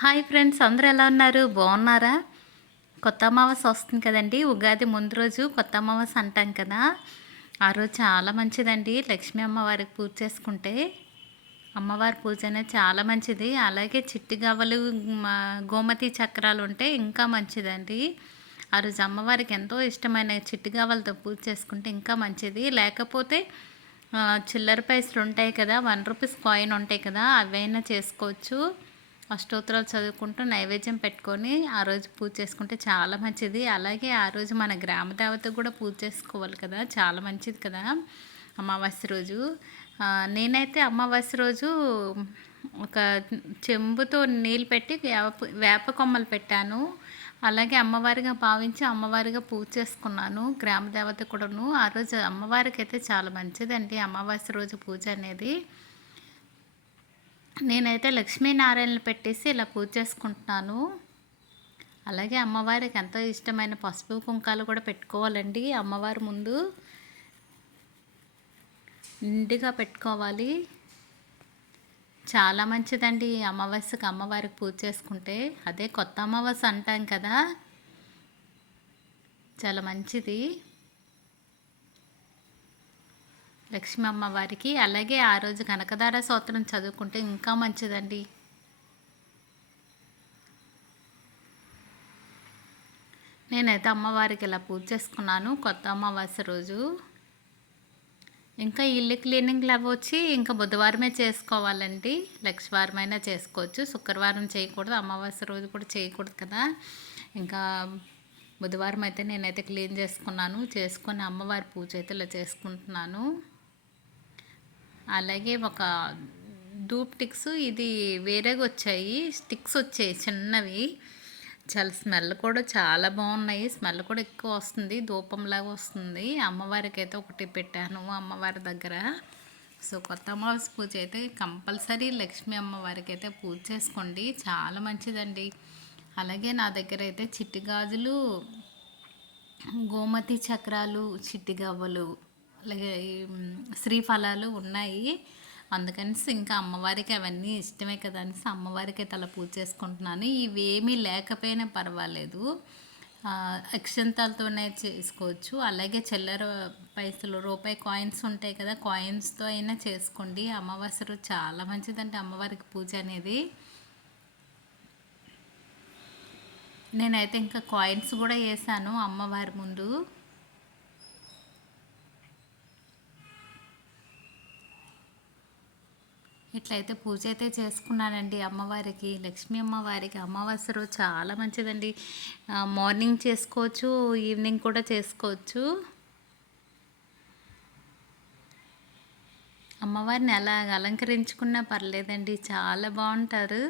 Hi friends, అందరూ ఎలా ఉన్నారు? బాగున్నారా? కొత్త అమావాస్య వస్తుంది కదండి. ఉగాది ముందు రోజు కొత్త అమావాస్య అంటాం కదా. ఆ రోజు చాలా మంచిదండి. లక్ష్మీ అమ్మవారికి పూజ చేసుకుంటే అమ్మవారి పూజ అనేది చాలా మంచిది. అలాగే చిట్టి గవ్వలు, గోమతి చక్రాలు ఉంటే ఇంకా మంచిదండి. ఆ రోజు అమ్మవారికి ఎంతో ఇష్టమైన చిట్టి గవ్వలతో పూజ చేసుకుంటే ఇంకా మంచిది. లేకపోతే చిల్లర పైసలు ఉంటాయి కదా, ₹1 కాయిన్ ఉంటాయి కదా, అవైనా చేసుకోవచ్చు. అష్టోత్తరాలు చదువుకుంటూ నైవేద్యం పెట్టుకొని ఆ రోజు పూజ చేసుకుంటే చాలా మంచిది. అలాగే ఆ రోజు మన గ్రామ దేవత కూడా పూజ చేసుకోవాలి కదా, చాలా మంచిది కదా అమావాస్య రోజు. నేనైతే అమావాస్య రోజు ఒక చెంబుతో నీళ్ళు పెట్టి వేప కొమ్మలు పెట్టాను. అలాగే అమ్మవారిగా భావించి అమ్మవారిగా పూజ చేసుకున్నాను. గ్రామ దేవత కూడాను. ఆ రోజు అమ్మవారికి అయితే చాలా మంచిదండి అమావాస్య రోజు పూజ అనేది. నేనైతే లక్ష్మీనారాయణలు పెట్టేసి ఇలా పూజ చేసుకుంటున్నాను. అలాగే అమ్మవారికి ఎంతో ఇష్టమైన పసుపు కుంకాలు కూడా పెట్టుకోవాలండి. అమ్మవారి ముందు నిండుగా పెట్టుకోవాలి. చాలా మంచిదండి అమావాస్యకి అమ్మవారికి పూజ చేసుకుంటే. అదే కొత్త అమావాస్య అంటాం కదా, చాలా మంచిది లక్ష్మీ అమ్మవారికి. అలాగే ఆ రోజు కనకదార స్తోత్రం చదువుకుంటే ఇంకా మంచిదండి. నేనైతే అమ్మవారికి ఇలా పూజ చేసుకున్నాను కొత్త అమావాస్య రోజు. ఇంకా ఇల్లు క్లీనింగ్లు అవ్వచ్చి ఇంకా బుధవారమే చేసుకోవాలండి. లక్షవారమైనా చేసుకోవచ్చు, శుక్రవారం చేయకూడదు, అమావాస్య రోజు కూడా చేయకూడదు కదా. ఇంకా బుధవారం అయితే నేనైతే క్లీన్ చేసుకొని అమ్మవారి పూజ అయితే ఇలా చేసుకుంటున్నాను. అలాగే ఒక ధూప్ టిక్స్, ఇది వేరేగా వచ్చాయి, స్టిక్స్ వచ్చాయి చిన్నవి. చాలా స్మెల్ కూడా చాలా బాగున్నాయి. స్మెల్ కూడా ఎక్కువ వస్తుంది, ధూపంలాగా వస్తుంది. అమ్మవారికి అయితే ఒకటి పెట్టాను అమ్మవారి దగ్గర. సో కొత్త అమావాస్య పూజ అయితే కంపల్సరీ లక్ష్మీ అమ్మవారికి అయితే పూజ చేసుకోండి, చాలా మంచిదండి. అలాగే నా దగ్గర అయితే చిట్టి గాజులు, గోమతి చక్రాలు, చిట్టి గవ్వలు, అలాగే శ్రీఫలాలు ఉన్నాయి. అందుకని ఇంకా అమ్మవారికి అవన్నీ ఇష్టమే కదా అనేసి అమ్మవారికి అయితే అలా పూజ చేసుకుంటున్నాను. ఇవేమీ లేకపోయినా పర్వాలేదు, అక్షంతాలతోనే చేసుకోవచ్చు. అలాగే చిల్లర పైసలు, రూపాయి కాయిన్స్ ఉంటాయి కదా, కాయిన్స్తో అయినా చేసుకోండి. అమావాస్య రోజు చాలా మంచిదండి అమ్మవారికి పూజ అనేది. నేనైతే ఇంకా కాయిన్స్ కూడా వేసాను అమ్మవారి ముందు. ఇట్లయితే పూజ అయితే చేసుకున్నానండి అమ్మవారికి, లక్ష్మీ అమ్మవారికి. అమావాస్య రోజు చాలా మంచిదండి. మార్నింగ్ చేసుకోవచ్చు, ఈవినింగ్ కూడా చేసుకోవచ్చు. అమ్మవారిని ఎలా అలంకరించుకున్నా పర్లేదండి, చాలా బాగుంటారు.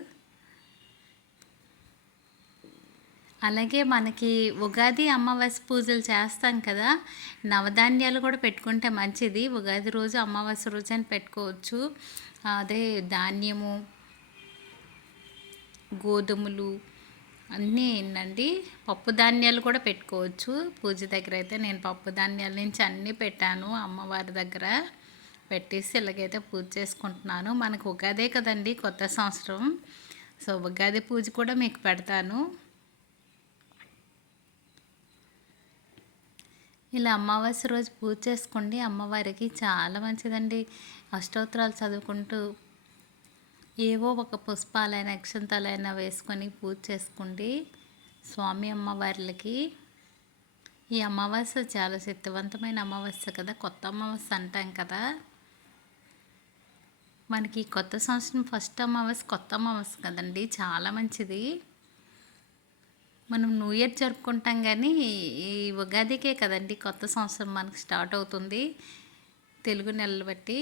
అలాగే మనకి ఉగాది అమావాస్య పూజలు చేస్తాం కదా, నవధాన్యాలు కూడా పెట్టుకుంటే మంచిది. ఉగాది రోజు అమావాస్య రోజు అని పెట్టుకోవచ్చు. అదే ధాన్యము, గోధుమలు అన్నీ ఏంటండి, పప్పు ధాన్యాలు కూడా పెట్టుకోవచ్చు. పూజ దగ్గర అయితే నేను పప్పు ధాన్యాల నుంచి అన్నీ పెట్టాను అమ్మవారి దగ్గర పెట్టేసి ఇలాగైతే పూజ చేసుకుంటున్నాను. మనకు ఉగాదే కదండి కొత్త సంవత్సరం. సో ఉగాది పూజ కూడా మీకు పెడతాను. ఇలా అమావాస్య రోజు పూజ చేసుకోండి అమ్మవారికి, చాలా మంచిదండి. అష్టోత్తరాలు చదువుకుంటూ ఏవో ఒక పుష్పాలైన అక్షంతాలైనా వేసుకొని పూజ చేసుకోండి స్వామి అమ్మవార్లకి. ఈ అమావాస్య చాలా శక్తివంతమైన అమావాస్య కదా, కొత్త అమావాస్య అంటాం కదా. మనకి కొత్త సంవత్సరం ఫస్ట్ అమావాస్య కొత్త అమావాస్య కదండి, చాలా మంచిది. మనం న్యూ ఇయర్ జరుపుకుంటాం కానీ ఈ ఉగాదికే కదండి కొత్త సంవత్సరం మనకు స్టార్ట్ అవుతుంది తెలుగు నెలలు బట్టి.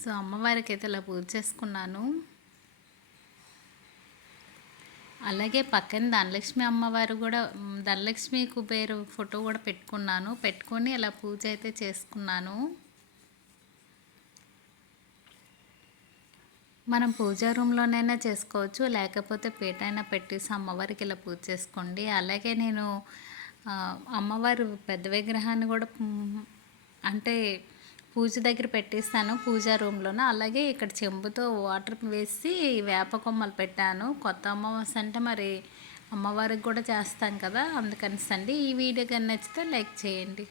సో అమ్మవారికి అయితే ఇలా పూజ చేసుకున్నాను. అలాగే పక్కన ధనలక్ష్మి అమ్మవారు కూడా, ధనలక్ష్మి కుబేరు ఫోటో కూడా పెట్టుకొని ఇలా పూజ అయితే చేసుకున్నాను. మనం పూజా రూమ్లోనైనా చేసుకోవచ్చు, లేకపోతే పీట అయినా పెట్టేసి అమ్మవారికి ఇలా పూజ చేసుకోండి. అలాగే నేను అమ్మవారు పెద్ద విగ్రహాన్ని కూడా అంటే పూజ దగ్గర పెట్టేస్తాను పూజా రూమ్లోన. అలాగే ఇక్కడ చెంబుతో వాటర్ వేసి వేప కొమ్మలు పెట్టాను. కొత్త అమావాస్య అంటే మరి అమ్మవారికి కూడా చేస్తాం కదా, అందుకనిసండి. ఈ వీడియో కానీ నచ్చితే లైక్ చేయండి.